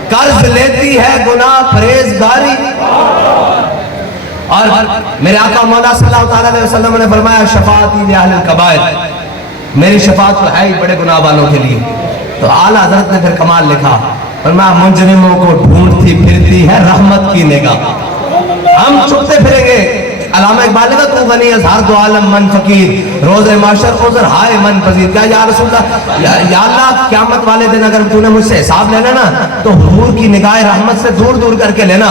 قرض لیتی ہے گناہ پرہیزگاری. اور میرے آقا مولا صلی اللہ علیہ وسلم نے فرمایا شفاعتی لأہل الکبائر, میری شفاعت تو ہے ہی بڑے گناہ والوں کے لیے. تو اعلیٰ حضرت نے پھر کمال لکھا, فرمایا مجرموں کو ڈھونڈتی پھرتی ہے رحمت کی نگاہ. ہم چھپتے پھریں گے. علامہ اقبال نے کہا تو غنی اظہار دو عالم من فقیر, روز معاشر عذر ہائے من پذیر. کیا یا رسول اللہ, یا اللہ قیامت والے دن اگر تو نے مجھ سے حساب لینا نا تو حضور کی نگاہ رحمت سے دور دور کر کے لینا.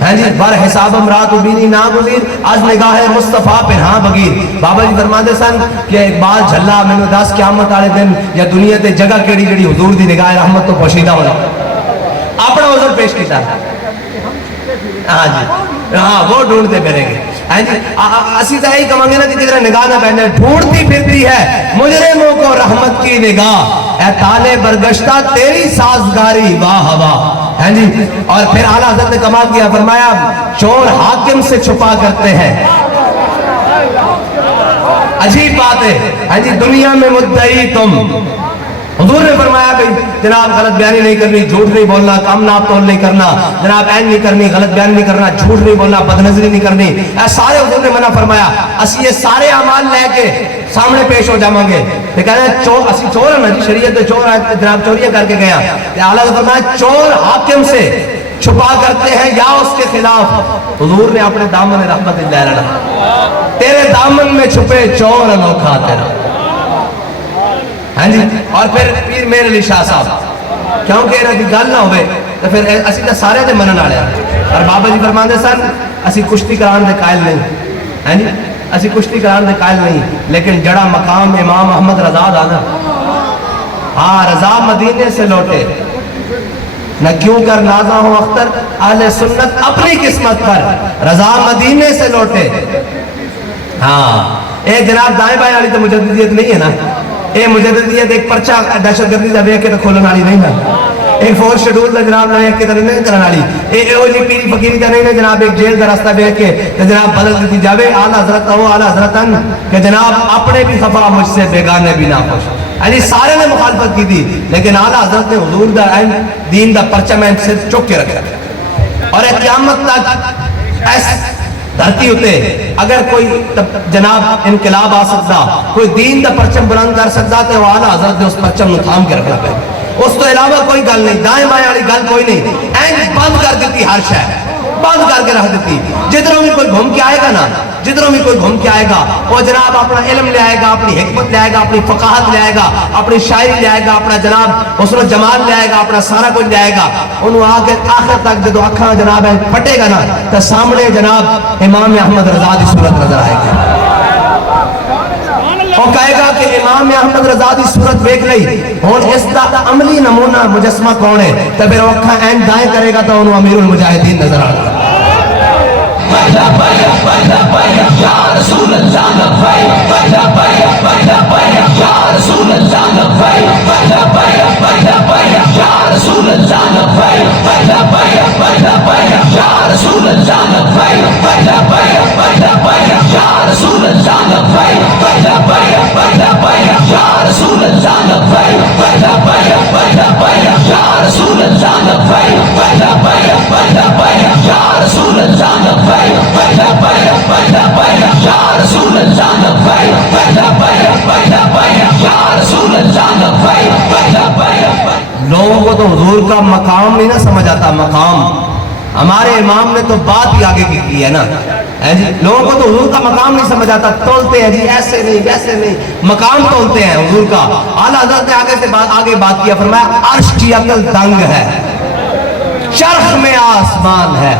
ہاں جی بر حساب امرات بینی ناگزیر از نگاہ مصطفیٰ پنہاں بغیر. بابا جی فرماتے سن کہ اقبال جھلا میں نے دس قیامت والے دن یا دنیا تے جگہ کیڑی جڑی حضور دی نگاہ رحمت تو پوشیدہ ہونا. اپنا عذر پیش کیتا ہے. ہاں جی ہاں وہ ڈھونڈتے پھریں گے. اسی تو یہی کہیں گے نا کہ جدھر نگاہ نہ پہنے, ڈھونڈتی پھرتی ہے مجرموں کو رحمت کی نگاہ, اے تالے برگشتہ تیری سازگاری واہ واہ. ہاں جی اور پھر اعلیٰ حضرت نے کمال کیا, فرمایا چور حاکم سے چھپا کرتے ہیں. عجیب بات ہے, ہاں جی دنیا میں مدعی تم حضور نے فرمایا کہ جناب غلط بیانی نہیں کرنی، جھوٹ نہیں بولنا، کم ناپ تول نہیں کرنا، جناب عین نہیں کرنی، غلط بیان نہیں کرنا، جھوٹ نہیں بولنا، بدنظری نہیں کرنی، اے سارے حضور نے منع فرمایا. اسی یہ سارے اعمال لے کے سامنے پیش ہو جاواں گے تے کہنا چور اسی چور ہیں نا جی، شریعت چور ہے، جناب چوریاں کر کے گیا. اعلیٰ نے فرمایا چور حاکم سے چھپا کرتے ہیں یا اس کے خلاف. حضور نے اپنے دامن رحمت اللہ علیہ، تیرے دامن میں چھپے چور انوکھا تیرا. ہاں جی. اور پھر پیر میر علی شاہ صاحب کیونکہ انہاں دی گل نہ ہوئے تو پھر اسی تے سارے دے منن والے. اور بابا جی فرماندے سن اسی کشتی کران دے قائل نہیں. ہاں جی اسی کشتی کران دے قائل نہیں، لیکن جڑا مقام امام احمد رضا دا نا، ہاں رضا مدینے سے لوٹے نہ کیوں کر نازا ہو اختر اہل سنت اپنی قسمت پر، رضا مدینے سے لوٹے. ہاں اے جناب دائیں بائیں والی تو مجددیت نہیں ہے نا، اے مجددیت ایک پرچہ دہشت گردی دا ویکھ کے تو کھولن والی نہیں نا، ایک فورس شیڈول دا جناب نہ ویکھ کے نہیں کرن والی، اے او جی پیری فقیری دا نہیں نا جناب ایک جیل دا راستہ ویکھ کے تے جناب بدل دی جاوے. اعلی حضرت او اعلی حضرتن کہ جناب اپنے بھی خفا مجھ سے بیگانے بھی نہ خوش. یعنی سارے نے مخالفت کی تھی لیکن اعلی حضرت نے حضور دا دین دا پرچہ میں صرف چک کے رکھا. اور قیامت تک ایس دھرتی ہوتے اگر کوئی جناب انقلاب آ سکتا، کوئی دین دا پرچم بلند کر سکتا تو وہ اعلیٰ حضرت نے اس پرچم نو تھام کے رکھنا پہ. اس تو علاوہ کوئی گل نہیں، دائیں بائیں والی گل کوئی نہیں. این بند کر دیتی، ہر شے بند کر کے رکھ دیتی. جدھروں بھی کوئی گھوم کے آئے گا نا، جدھروں بھی کوئی گھوم کے آئے گا وہ جناب اپنا علم لے آئے گا، اپنی حکمت لے آئے گا، اپنی فقاہت لے آئے گا، اپنی شاعری لے آئے گا، اپنا جناب حسن و جمال لے آئے گا، اپنا سارا کچھ لے آئے گا. انہوں آگے آخر تک جدو اکھاں جناب پھٹے گا نا تو سامنے جناب امام احمد رضا دی صورت نظر آئے گی. وہ کہے گا کہ امام احمد رضا دی صورت دیکھ لئی، ہن اس دا عملی نمونہ مجسمہ کون ہے؟ تو پھر وہ اکھاں این دائیں کرے گا تو انہوں امیر المجاہدین نظر آئے گا. یا رسول اللہ لبیک، یا رسول اللہ لبیک، یا رسول اللہ لبیک، یا رسول اللہ لبیک، یا رسول اللہ لبیک، یا رسول اللہ لبیک، یا رسول اللہ لبیک، یا رسول اللہ لوگوں کو تو حضور کا مقام نہیں نہ سمجھ آتا. مقام ہمارے امام نے تو بات ہی آگے کی ہے نا جی. لوگوں کو تو حضور کا مقام نہیں سمجھ آتا، تولتے ہیں جی ایسے نہیں ویسے نہیں، مقام تولتے ہیں حضور کا. اعلیٰ حضرت نے آگے بات کیا، فرمایا عرش کی عقل دنگ ہے، چرخ میں آسمان ہے.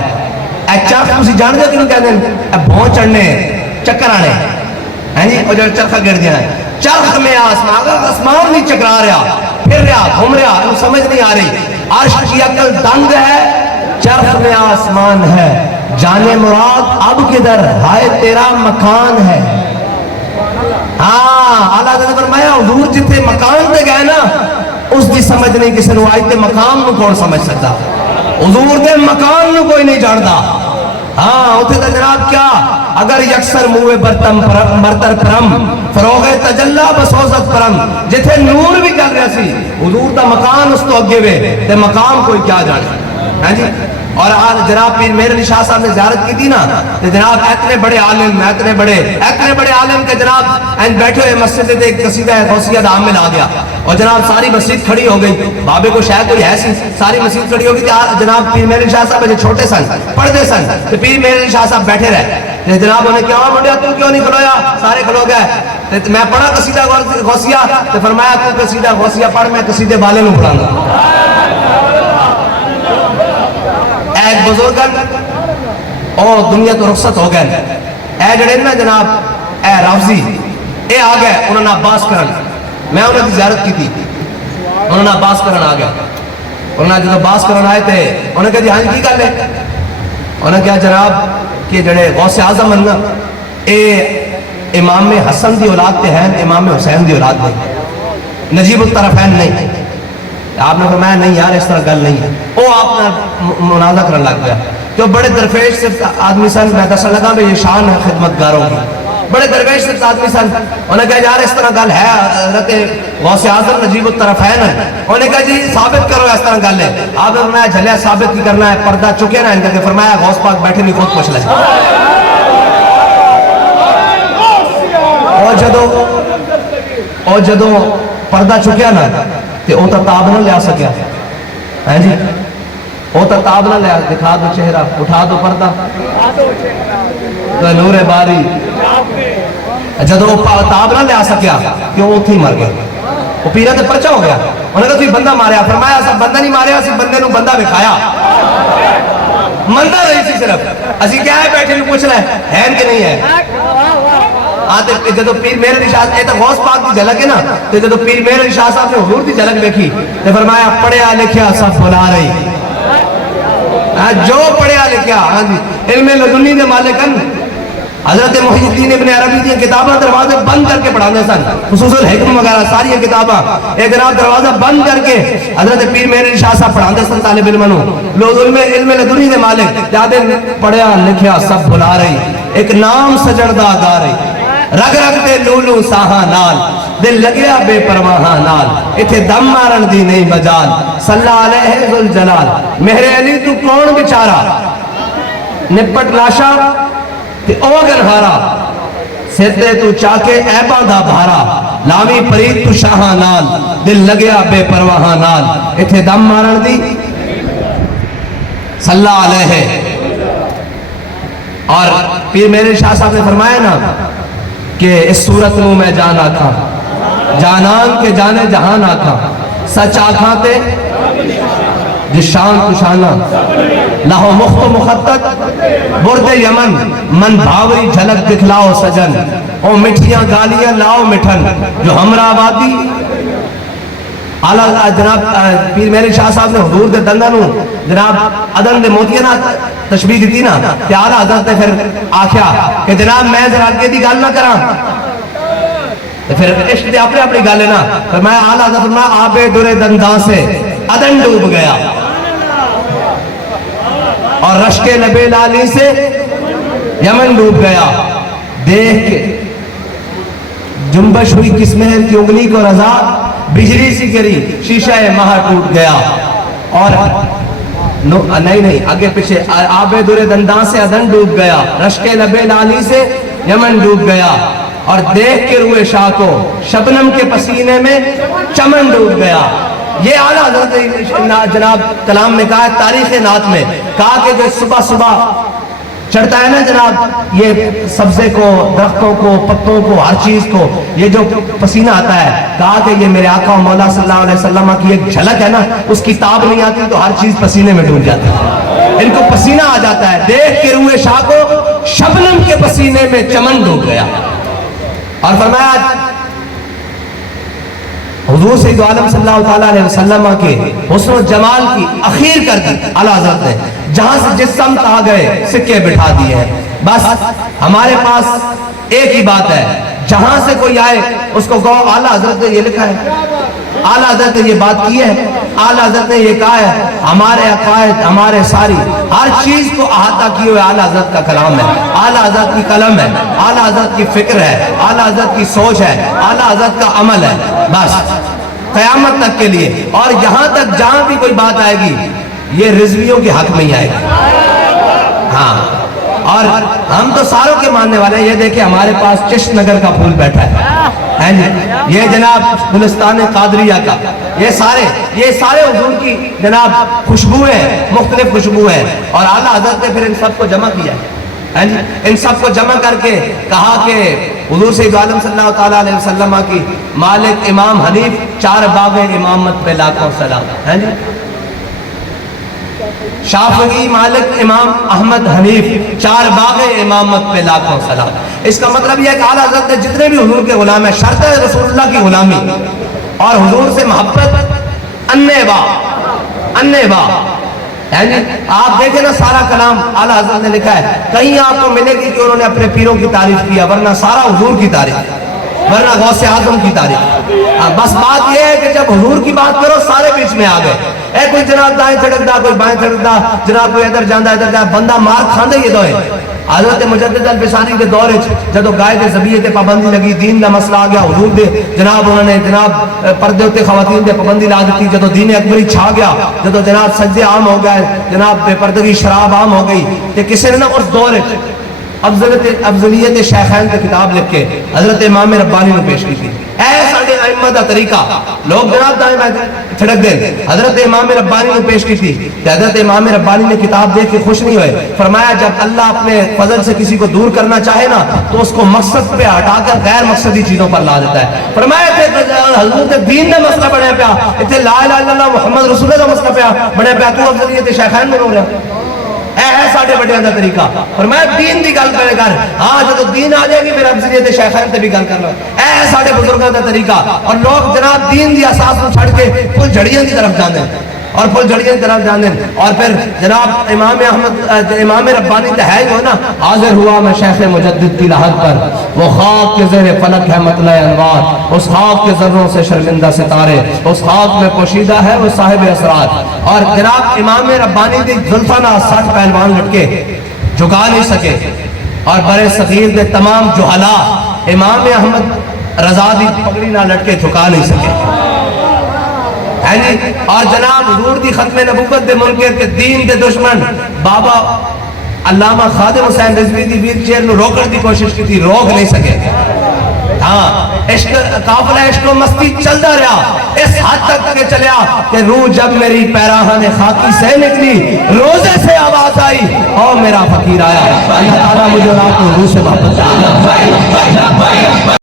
اے چرخ تسی جان دے کینوں کہندے ہیں؟ اے بھون چڑھنے چکر آنے ہیں جی، او جو چرخا گر دیا ہے. چرخ میں آسمان، اگر آسمان نہیں چکرا رہا، پھر رہا گھوم رہا، انہوں سمجھ نہیں آ رہی. عرش کی عقل دنگ ہے، چرخ میں آسمان ہے، جانے مراد اب کدھر ہائے تیرا مکان ہے. ہاں اعلیٰ حضرت نے فرمایا حضور جتنے مکان تے گئے نا اس دی سمجھ نہیں کسی نو آئی تے مقام نو کون سمجھ سکتا. حضور دے مکان نو کوئی نہیں جانتا. ہاں اتنے تو جناب کیا اگر یکسر موے برتم مرتر پرم فروغ تجلہ بسوزت پرم، جتھے نور بھی کر رہا سی حضور دا مکان اس تو اگے وے تے مقام کوئی کیا جانے. ہاں جی. اور جناب پیر میر علی شاہ صاحب نے زیارت کی تھی نا تو جناب اتنے بڑے عالم کے جناب بیٹھے ہوئے مسجد دے ایک قصیدہ غوثیہ دا عامل آ گیا اور جناب ساری مسجد کھڑی ہو گئی. بابے کو شاید کوئی ہے سی، ساری مسجد کھڑی ہو گئی تھی. جناب پیر میر علی شاہ صاحب جو چھوٹے سن پڑھتے سن تو پیر میر علی شاہ صاحب بیٹھے رہے. جناب انہیں کیا منڈیا تو کیوں نہیں کھلویا؟ سارے کھلو گئے. میں پڑھا قصیدہ غوثیہ تو فرمایا تو قصیدہ غوثیہ پڑھ، میں قصیدے والے نو پڑھاں گا. ایک بزرگ او دنیا تو رخصت ہو گئے. اے جڑے نا جناب اے رافضی اے آ گئے، انہوں نے عباس کرن، میں انہوں نے زیارت کی تھی، انہوں نے عباس کرن آ گئے. انہوں نے جب عباس کرن آئے تھے انہوں نے کہا جی ہاں جی کی گل ہے؟ انہوں نے کہا جناب کہ جڑے غوث اعظم ہیں نا اے امام حسن دی اولاد تے ہیں، امام حسین دی اولاد نہیں، نجیب الطرفین نہیں. آپ نے فرمایا نہیں یار اس طرح گل نہیں ہے. وہ آپ نے منازع کرنے لگ گیا. جو بڑے درفیش صرف آدمی سن، میں دسن لگا میں یہ شان ہے خدمت گاروں کی. بڑے درویش سے آدمی سن. انہوں نے کہا یار اس طرح گل ہے حضرت غوث اعظم نجیب الطرفین. انہوں نے کہا جی ثابت کرو اس طرح گل ہے. آپ نے فرمایا جھلیا ثابت کی کرنا ہے, پردہ چکے نا ان کا. کہ فرمایا غوث پاک بیٹھے نہیں, خود پوچھ لیں. اور جدو پردہ چکیا نا تے او تا تاب نہ لیا سکیا. ہیں جی او تا تاب نہ لیا. دکھا دو چہرہ, اٹھا دو پردہ, تو نور باری. جدو تاب نہ لیا سکیا کیوں اتھے ہی مر گیا. وہ پیرہ تے پرچہ ہو گیا. انہوں نے کہا تھی بندہ ماریا. فرمایا سب بندہ نہیں ماریا, اسی بندے نو بندہ بکھایا. مندہ رہی سی صرف. اسی کیا ہے بیٹھے نو پوچھ رہے ہیں کہ نہیں ہے. آتے جدو پیر مہر علی شاہ صاحب, اے تو غوث پاک کی جھلک ہے نا, تو جدو پیر مہر علی شاہ صاحب نے حضور کی جھلک دیکھی تو فرمایا پڑھیا لکھیا سب بلا رہی. جو پڑھیا لکھیا علم لدنی دے مالکن. حضرت محی الدین ابن عربی دی کتاباں دروازے بند کر کے پڑھانے سن, خصوصاً حکم وغیرہ ساری کتاباں ایک جناب دروازہ بند کر کے حضرت پیر مہر علی شاہ صاحب پڑھانے سن طالب علموں. لوگ علم لدنی دے مالک جادے پڑھیا لکھیا سب بلا رہی, ایک نام سجڑدہ گا رہی. رگ رگ دے لولو ساہاں نال, دل لگیا بے پرواہاں نال, اتھے دم مارن دی نہیں مجال. صلی علیہ ذوالجلال. مہر علی تو کون بچارا, نپٹ لاشا تے اوگن ہارا, سیدے تو چاکے ایباں دا بھارا. لامی پرید تو شاہاں نال, دل لگیا بے پرواہاں نال, اتھے دم مارن دی. صلی علیہ. اور پیر میرے شاہ صاحب نے فرمایا نا کہ اس صورت میں میں جان آکھا, جانان کے جانے جہان آکھا, سچ آکھا تے جس شان کشانا, لاہو مخت و مخطط برد یمن, من بھاوری جھلک دکھلاؤ سجن, او مٹھیاں گالیاں لاؤ مٹھن, جو ہمراہ آبادی. اعلیٰ جناب پیر میرے شاہ صاحب نے حضور دے دندہ نو جناب ادن دے موتیہ نا تشبیح دیتی نا, کہ اعلیٰ حضرت نے پھر آکھیا کہ جناب میں ذرا کے دی گال نہ کراں, پھر عشق دے اپنے اپنی گالے نا. فرمایا اعلیٰ حضرت فرمایا آبے درے دنداں سے ادن ڈوب گیا, اور رشک نبی لالی سے یمن ڈوب گیا. دیکھ کے جنبش ہوئی کس مہر کی انگلی کو رضا, بجلی سی گری شیشہ مہا ٹوٹ گیا. اور نہیں آگے پیچھے, آبے درے دنداں سے ادن ڈوب گیا, رشک نبی لالی سے یمن ڈوب گیا. اور دیکھ کے روئے شاہ کو شبنم کے پسینے میں چمن ڈوب گیا. یہ اعلیٰ حضرت جناب کلام نے کہا ہے تاریخ نعت میں, کہا کہ جو صبح صبح چڑھتا ہے نا جناب یہ سبزے کو, درختوں کو, پتوں کو, ہر چیز کو, یہ جو پسینہ آتا ہے, کہا کہ یہ میرے آقا و مولا صلی اللہ علیہ وسلم کی ایک جھلک ہے نا, اس کی تاب نہیں آتی تو ہر چیز پسینے میں ڈوب جاتی ہے. ان کو پسینہ آ جاتا ہے. دیکھ کے روئے شاہ کو شبنم کے پسینے میں چمن ڈوب گیا. اور فرمایا حضور سید عالم صلی اللہ علیہ وسلم کے حسن و جمال کی اخیر کر دی اعلیٰ حضرت نے. جہاں سے جس سمت آ گئے سکے بٹھا دیے ہیں. بس ہمارے پاس ایک ہی بات ہے, جہاں سے کوئی آئے اس کو کہو اعلیٰ حضرت نے یہ لکھا ہے, اعلیٰ حضرت نے یہ بات کی ہے, اعلیٰ حضرت نے یہ کہا ہے. ہمارے عقائد, ہمارے ساری ہر چیز کو احاطہ کیے ہوئے اعلیٰ حضرت کا کلام ہے, اعلیٰ حضرت کی قلم ہے, اعلیٰ حضرت کی فکر ہے, اعلیٰ حضرت کی سوچ ہے, اعلیٰ حضرت کا عمل ہے. بس قیامت تک کے لیے. اور یہاں تک جہاں بھی کوئی بات آئے گی یہ رضویوں کے حق میں ہی آئے گی. ہاں, اور ہم تو ساروں کے ماننے والے ہیں. یہ دیکھیں ہمارے پاس چشت نگر کا پھول بیٹھا ہے جی, یہ جناب گلستان قادریہ کا, یہ سارے حضور کی جناب خوشبو ہے, مختلف خوشبو ہے. اور اعلیٰ حضرت نے پھر ان سب کو جمع کیا ہے جی, ان سب کو جمع کر کے کہا کہ حضور سید عالم صلی اللہ علیہ وسلم کی مالک امام حنیف, 4 باغ امامت پہ لاکھوں سلام ہے جی. شافعی مالک امام احمد حنیف, 4 باغ امامت پہ لاکھوں سلام. اس کا مطلب یہ ہے کہ اعلیٰ حضرت نے جتنے بھی حضور کے غلام ہیں, شرط ہے رسول اللہ کی غلامی اور حضور سے محبت انے با آپ دیکھیں نا سارا کلام اعلیٰ حضرت نے لکھا ہے. کہیں آپ کو ملے گی کہ انہوں نے اپنے پیروں کی تعریف کیا, ورنہ سارا حضور کی تعریف, ورنہ غوث اعظم کی تعریف. بس بات یہ ہے کہ جب حضور کی بات کرو سارے بیچ میں آ گئے. اے کوئی جناب دائیں چھڑک دا, کوئی بائیں چھڑک دا, جناب کوئی ادھر جاندہ ادھر جاندہ, بندہ مار کھاندے یہ دوئے حضرت مجدد الفسانی کے دور جدو گائے دے زبیے تے پابندی لگی دین دا مسئلہ آ گیا حضور دے جناب انہوں نے جناب پردے ہوتے خواتین دے پابندی لا دیتی جدو دین اکبری چھا گیا جدو جناب سجدے عام ہو گئے جناب بے پردگی شراب عام ہو گئی تے کسی نے نا اس دور افضلیت شیخین کی کتاب لکھ کے حضرت امام ربانی نے پیش کی تھی اے ساڑھے ائمہ دا طریقہ لوگ جناب دائیں چھڑک دیں حضرت امام ربانی نے پیش کی تھی کہ حضرت امام ربانی نے کتاب دیکھ کے خوش نہیں ہوئے فرمایا جب اللہ اپنے فضل سے کسی کو دور کرنا چاہے نا تو اس کو مقصد پہ ہٹا کر غیر مقصدی چیزوں پر لا دیتا ہے فرمایا حضرت دین کا مسئلہ بڑھے پیا اتنے لا الہ الا اللہ محمد رسول اللہ کا مسئلہ پیا بڑھے پیا تو افضلیت شیخین میں ہو رہا ہے ساڑھے بڑے دا طریقہ فرمایا دین دی گل کرے کر ہاں جب دین آ جائے گی پھر افضلیت شیخین تے بھی گل کر لو اے ساڑھے بزرگوں دا طریقہ اور لوگ جناب دین دی اساس کو چھڑ کے پھل جھڑیاں دی طرف جاندے اور پھل جھڑیاں دی طرف جاندے اور پھر جناب امام ربانی تے ہے جو نا حاضر ہوا میں شیخ مجدد کی لحد پر وہ خاک کے زیر فلک ہے مطلع انوار اس خاک کے ذروں سے شرمندہ ستارے اس خاک میں پوشیدہ ہے وہ صاحب اسرار اور جناب امام ربانی دی زلفانہ 60 پہلوان لٹکے جھکا نہیں سکے اور برے صغیر دے تمام جہلا امام احمد رضا دی پگڑی نہ لٹکے جھکا نہیں سکے اور جناب حضور دی ختم نبوت دے منکر کے دین دے دشمن بابا علامہ خادم حسین رضوی دی ویل چیئر نو روکن دی کوشش کی تھی روک نہیں سکے ہاں عشق قافلہ عشق و مستی چلتا رہا اس حد تک کہ چلیا کہ روح جب میری پیراہن خاکی سے نکلی روزے سے آواز آئی او میرا فقیر آیا اللہ تعالیٰ مجھے رات کو روح سے واپس